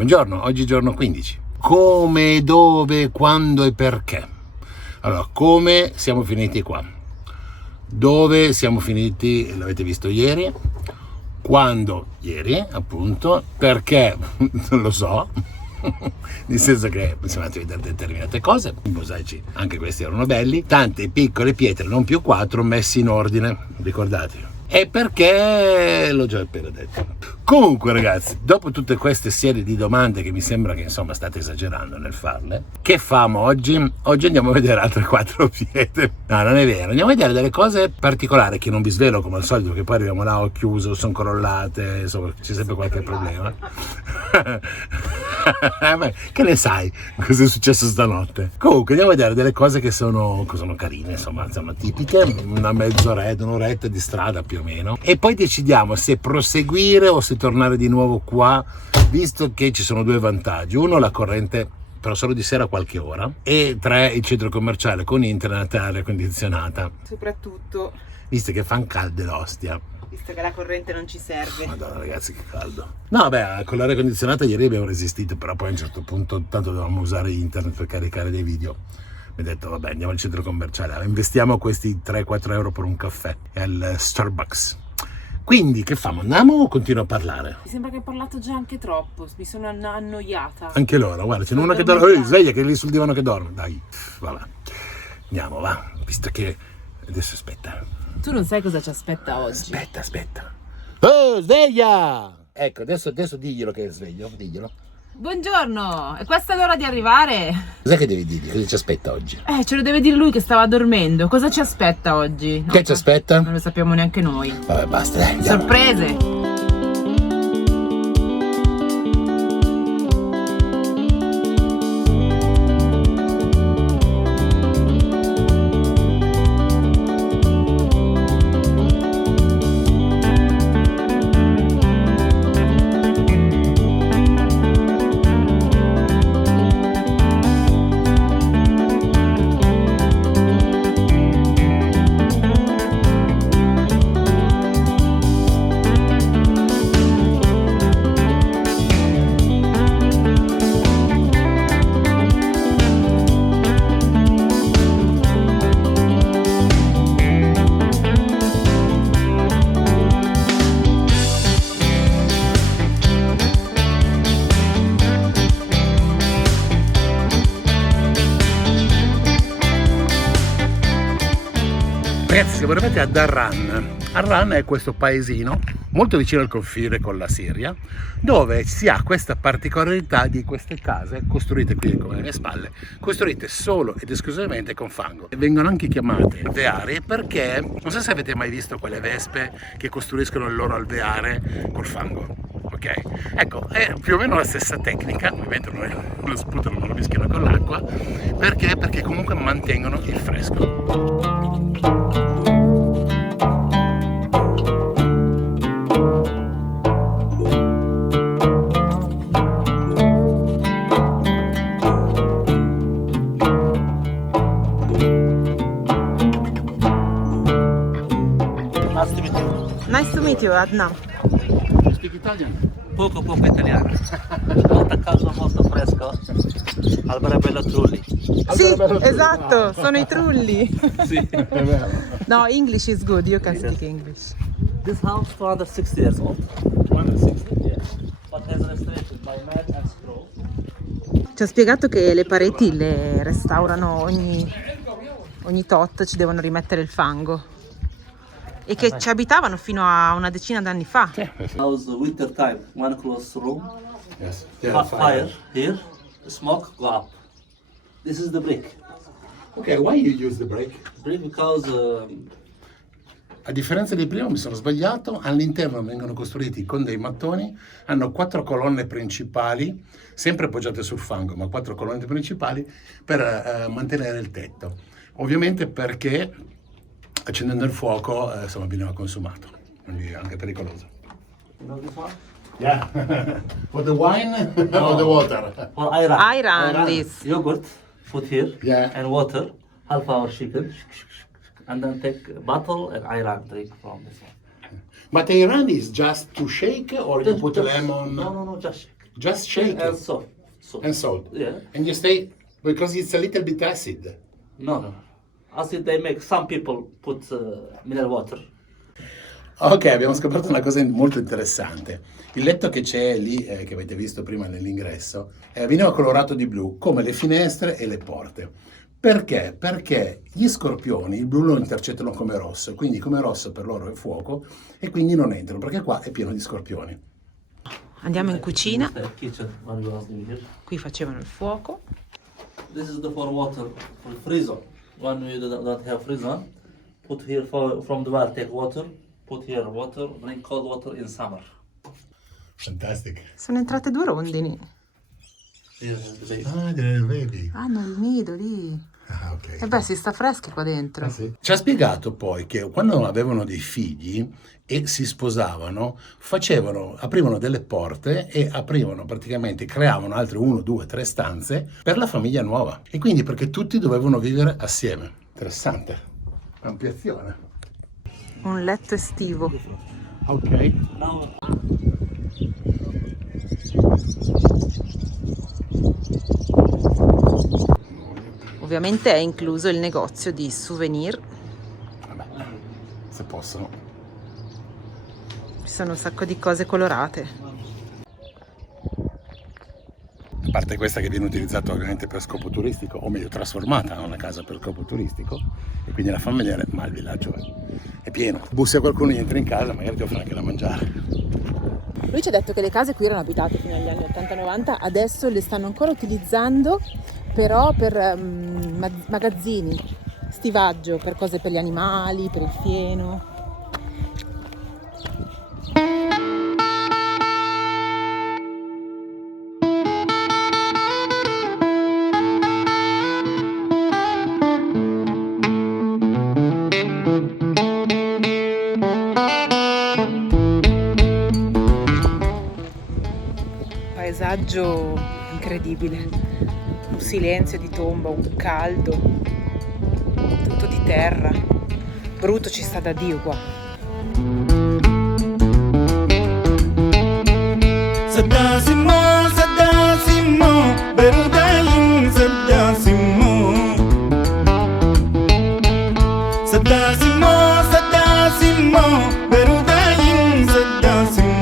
Buongiorno, oggi giorno 15. Come, dove, quando e perché? Allora, come siamo finiti qua? Dove siamo finiti, l'avete visto ieri? Quando? Ieri, appunto. Perché? Non lo so. Nel senso che siamo andati a vedere determinate cose, i mosaici, anche questi erano belli, tante piccole pietre, non più 4, messi in ordine, ricordate? E perché l'ho già appena detto. Comunque ragazzi, dopo tutte queste serie di domande che mi sembra che insomma state esagerando nel farle, che famo oggi? Oggi andiamo a vedere altre 4 pietre. No, non è vero, andiamo a vedere delle cose particolari che non vi svelo come al solito, che poi arriviamo là, ho chiuso, sono crollate, insomma c'è sempre qualche problema. Che ne sai cosa è successo stanotte? Comunque andiamo a vedere delle cose che sono carine, insomma tipiche, una mezz'oretta, un'oretta di strada più o meno, e poi decidiamo se proseguire o se tornare di nuovo qua, visto che ci sono 2 vantaggi: uno, la corrente però solo di sera qualche ora, e 3, il centro commerciale con internet e aria condizionata, soprattutto visto che fan calde l'ostia, visto che la corrente non ci serve. Madonna ragazzi, che caldo. No beh, con l'aria condizionata ieri abbiamo resistito, però poi a un certo punto tanto dovevamo usare internet per caricare dei video. Mi ho detto vabbè, andiamo al centro commerciale, investiamo questi 3-4 euro per un caffè e al Starbucks. Quindi che famo? Andiamo o continuo a parlare? Mi sembra che hai parlato già anche troppo, mi sono annoiata. Anche loro, guarda, c'è una che dorme, sveglia, che è lì sul divano che dorme, dai, vabbè. Andiamo, va, visto che adesso aspetta. Tu non sai cosa ci aspetta oggi. Aspetta. Oh, sveglia! Ecco, adesso diglielo che è sveglio, diglielo. Buongiorno, è questa l'ora di arrivare? Cos'è che devi dirgli? Cosa ci aspetta oggi? Ce lo deve dire lui che stava dormendo. Cosa ci aspetta oggi? Che ci aspetta? Non lo sappiamo neanche noi. Vabbè, basta, dai, andiamo. Sorprese! Ragazzi, siamo arrivati ad Harran. Harran è questo paesino molto vicino al confine con la Siria, dove si ha questa particolarità di queste case costruite qui come alle mie spalle, costruite solo ed esclusivamente con fango. Vengono anche chiamate alveari perché non so se avete mai visto quelle vespe che costruiscono il loro alveare col fango. Ok, ecco, è più o meno la stessa tecnica, ovviamente non lo sputano, non lo mischiano con l'acqua, perché? Perché comunque mantengono il fresco. Nice to meet you, Adnan. Speak Italian? Poco italiano, molto caldo, molto fresco, Alberabello Trulli. Sì, esatto, sono i trulli. Sì. È vero. No, English is good, you can speak English. This house 260 years old. 260? Yeah. But has restoration by man and scroll. Ci ha spiegato che le pareti le restaurano ogni tot, ci devono rimettere il fango. E che ci abitavano fino a una decina d'anni fa. House winter time, one closed room, Yes. fire here, smoke go up. This is the brick. Ok, why you use the brake? Brick because A differenza di prima mi sono sbagliato, all'interno vengono costruiti con dei mattoni, hanno 4 colonne principali, sempre appoggiate sul fango, ma 4 colonne principali per mantenere il tetto. Ovviamente perché accendendo il fuoco insomma veniva consumato, quindi è anche pericoloso. you know this one? Yeah. For the wine or the water? For ayran. Ayran, this. Yogurt, put here, Yeah. and water, half hour shaken, and then take a bottle and ayran drink from this one. But Iran is just to shake or you put lemon? No, just shake. Just shake And it salt. and salt. Yeah. And you stay, because it's a little bit acid. No. Acid they make. Some people put mineral water. Ok, abbiamo scoperto una cosa molto interessante. Il letto che c'è lì, che avete visto prima nell'ingresso, veniva colorato di blu, come le finestre e le porte. Perché? Perché gli scorpioni il blu lo intercettano come rosso, quindi come rosso per loro è fuoco e quindi non entrano, perché qua è pieno di scorpioni. Andiamo in cucina. This is the kitchen. When we was in here. Qui facevano il fuoco. This is the for water for freezer. When we don't have freezer, put here from the well take water. Put here water. Drink cold water in summer. Fantastic. Sono entrate 2 rondini. Here is the baby. Ah, del baby. Hanno il nido lì. Ah, ok. E beh, si sta freschi qua dentro. Sì. Ci ha spiegato poi che quando avevano dei figli e si sposavano, aprivano delle porte e praticamente, creavano altre 1, 2, 3 stanze per la famiglia nuova. E quindi perché tutti dovevano vivere assieme. Interessante. Ampliazione. Un letto estivo. Ok. Now Ovviamente è incluso il negozio di souvenir. Vabbè, se possono. Ci sono un sacco di cose colorate. A parte questa che viene utilizzata ovviamente per scopo turistico, o meglio trasformata in una casa per scopo turistico, e quindi la fanno vedere, ma il villaggio è pieno. Bussi a qualcuno, entra in casa, magari ti offre anche da mangiare. Lui ci ha detto che le case qui erano abitate fino agli anni 80-90, adesso le stanno ancora utilizzando però per magazzini, stivaggio, per cose per gli animali, per il fieno. Paesaggio incredibile, un silenzio di tomba, un caldo, tutto di terra, brutto ci sta da Dio qua. Sadasimo, Sadasimo, Berudayin Sadasimo, Sadasimo, Sadasimo, Berudayin Sadasimo.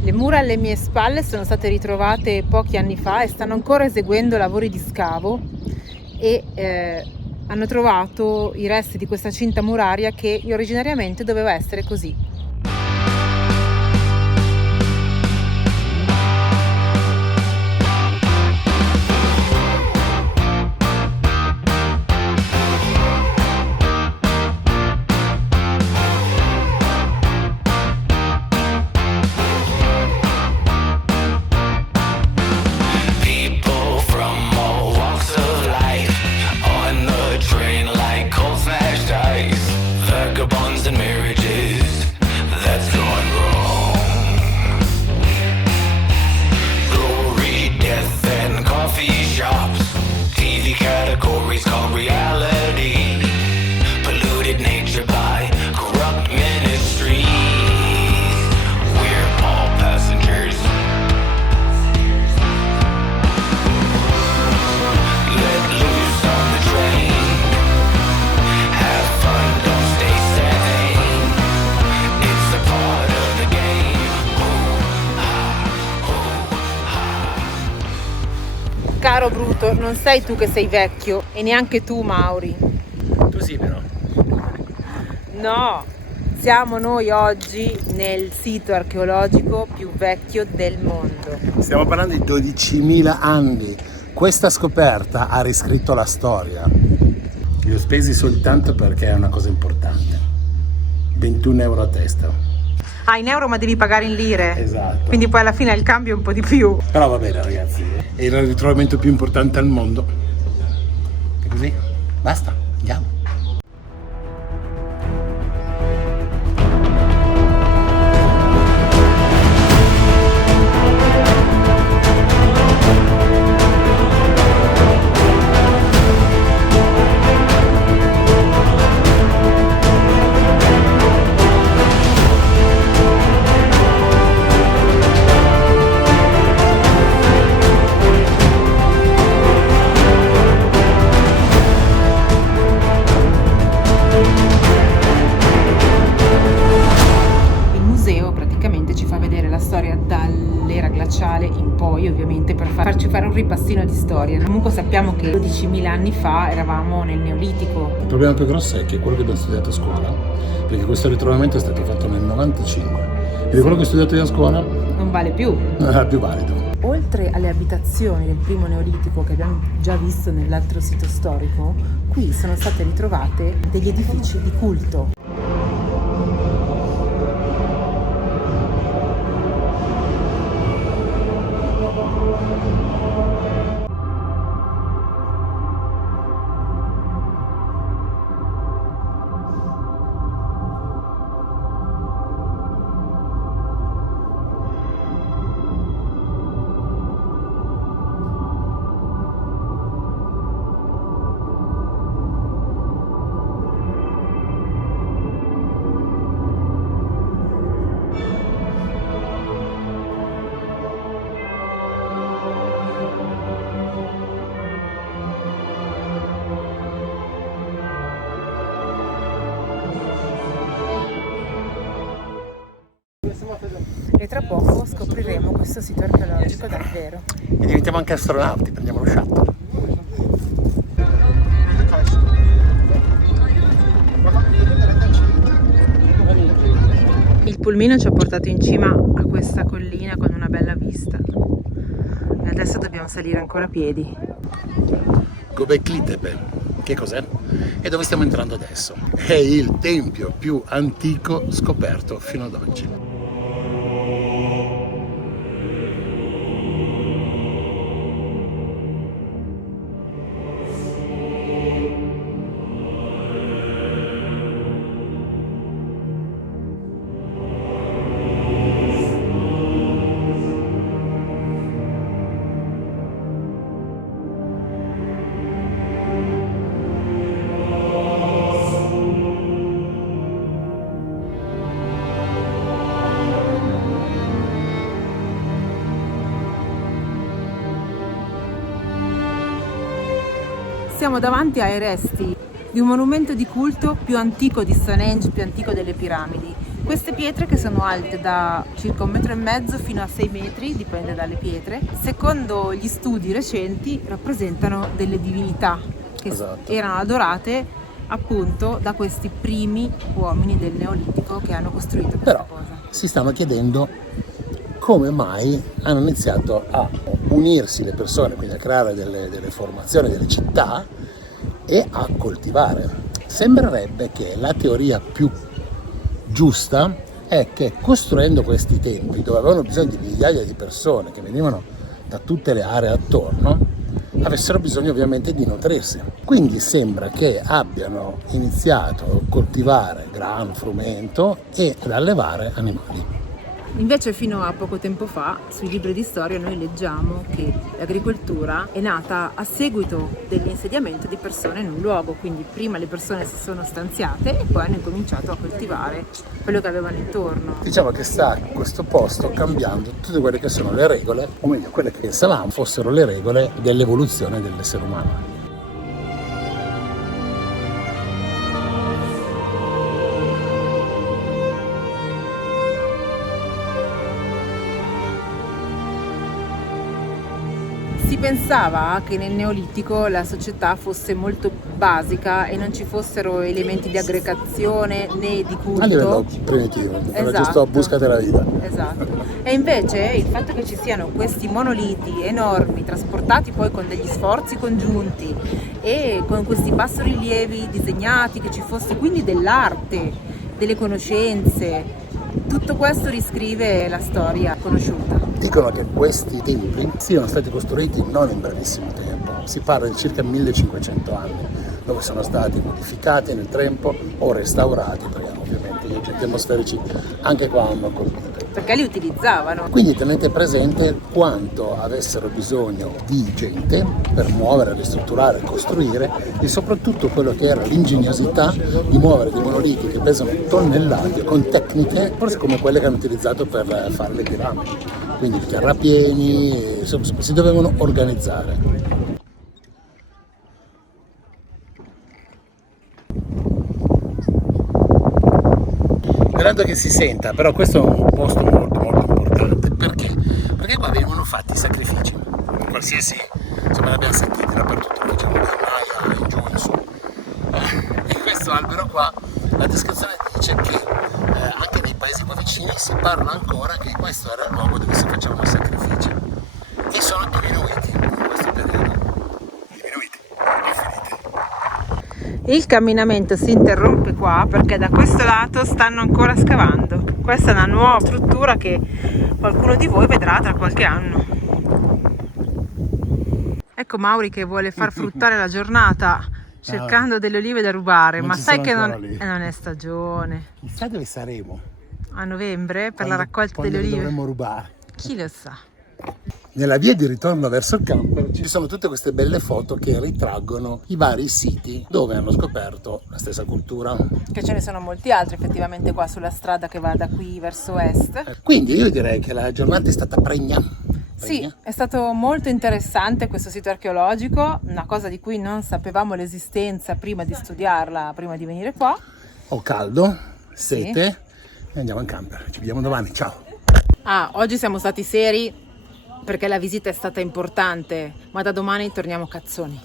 Le mura alle mie spalle sono state ritrovate pochi anni fa e stanno ancora eseguendo lavori di scavo e hanno trovato i resti di questa cinta muraria che originariamente doveva essere così. People from all walks of life on the train like cold smashed ice. Vagabonds and marriages that's gone wrong. Glory, death, and coffee shops. TV categories called reality. Polluted nature by corrupt ministries. We're all passengers. Let loose on the train. Have fun, don't stay sane. It's a part of the game. Caro Bruto, non sei tu che sei vecchio e neanche tu Mauri. Tu sì però. No, siamo noi oggi nel sito archeologico più vecchio del mondo. Stiamo parlando di 12.000 anni. Questa scoperta ha riscritto la storia. Li ho spesi soltanto perché è una cosa importante. 21 euro a testa. Ah, in euro ma devi pagare in lire. Esatto. Quindi poi alla fine il cambio è un po' di più. Però va bene ragazzi, è il ritrovamento più importante al mondo. E così, basta, andiamo. dall'era glaciale in poi, ovviamente, per farci fare un ripassino di storia. Comunque sappiamo che 12.000 anni fa eravamo nel Neolitico. Il problema più grosso è che quello che abbiamo studiato a scuola, perché questo ritrovamento è stato fatto nel 95, e quello che ho studiato io a scuola Non vale più. non era più valido. Oltre alle abitazioni del primo Neolitico che abbiamo già visto nell'altro sito storico, qui sono state ritrovate degli edifici di culto. E tra poco scopriremo questo sito archeologico davvero. E diventiamo anche astronauti, prendiamo lo shuttle. Il pulmino ci ha portato in cima a questa collina con una bella vista. E adesso dobbiamo salire ancora a piedi. Göbekli Tepe, che cos'è? E dove stiamo entrando adesso? È il tempio più antico scoperto fino ad oggi. Siamo davanti ai resti di un monumento di culto più antico di Stonehenge, più antico delle piramidi. Queste pietre, che sono alte da circa 1,5 metri fino a 6 metri, dipende dalle pietre, secondo gli studi recenti rappresentano delle divinità che erano adorate appunto da questi primi uomini del Neolitico che hanno costruito questa cosa. Si stanno chiedendo come mai hanno iniziato a unirsi le persone, quindi a creare delle formazioni, delle città e a coltivare. Sembrerebbe che la teoria più giusta è che costruendo questi templi, dove avevano bisogno di migliaia di persone che venivano da tutte le aree attorno, avessero bisogno ovviamente di nutrirsi. Quindi sembra che abbiano iniziato a coltivare grano, frumento e ad allevare animali. Invece fino a poco tempo fa sui libri di storia noi leggiamo che l'agricoltura è nata a seguito dell'insediamento di persone in un luogo, quindi prima le persone si sono stanziate e poi hanno incominciato a coltivare quello che avevano intorno. Diciamo che sta questo posto cambiando tutte quelle che sono le regole, o meglio quelle che pensavamo fossero le regole dell'evoluzione dell'essere umano. Si pensava che nel Neolitico la società fosse molto basica e non ci fossero elementi di aggregazione né di culto. A livello primitivo, era giusto busca della vita. Esatto. E invece il fatto che ci siano questi monoliti enormi, trasportati poi con degli sforzi congiunti e con questi bassorilievi disegnati, che ci fosse quindi dell'arte, delle conoscenze, tutto questo riscrive la storia conosciuta. Dicono che questi templi siano stati costruiti non in brevissimo tempo, si parla di circa 1500 anni, dove sono stati modificati nel tempo o restaurati, perché ovviamente gli oggetti atmosferici anche qua hanno colpito. Perché li utilizzavano. Quindi tenete presente quanto avessero bisogno di gente per muovere, ristrutturare, costruire e soprattutto quello che era l'ingegnosità di muovere dei monoliti che pesano tonnellate con tecniche forse come quelle che hanno utilizzato per fare le piramidi. Quindi i terrapieni, insomma, si dovevano organizzare. Sperando che si senta, però questo è un posto molto importante. Perché? fatti sacrifici, qualsiasi, insomma l'abbiamo sentito dappertutto, lo facciamo da Maya in giù in su. E questo albero qua, la descrizione dice che anche nei paesi qua vicini si parla ancora che questo era il luogo dove si facevano sacrifici, e sono diminuiti in questo periodo, diminuiti, infiniti. Il camminamento si interrompe qua perché da questo lato stanno ancora scavando. Questa è una nuova struttura che qualcuno di voi vedrà tra qualche anno. Ecco Mauri che vuole far fruttare la giornata cercando delle olive da rubare, Non ma ci sai sono che ancora lì. non è stagione. Chissà dove saremo A novembre per la raccolta quando delle li olive. dovremmo rubare. Chi lo sa? Nella via di ritorno verso il camper ci sono tutte queste belle foto che ritraggono i vari siti dove hanno scoperto la stessa cultura. Che ce ne sono molti altri effettivamente qua sulla strada che va da qui verso est. Quindi io direi che la giornata è stata pregna. Sì, è stato molto interessante questo sito archeologico, una cosa di cui non sapevamo l'esistenza prima di studiarla, prima di venire qua. Ho caldo, sete e andiamo in camper. Ci vediamo domani, ciao! Oggi siamo stati seri perché la visita è stata importante, ma da domani torniamo cazzoni.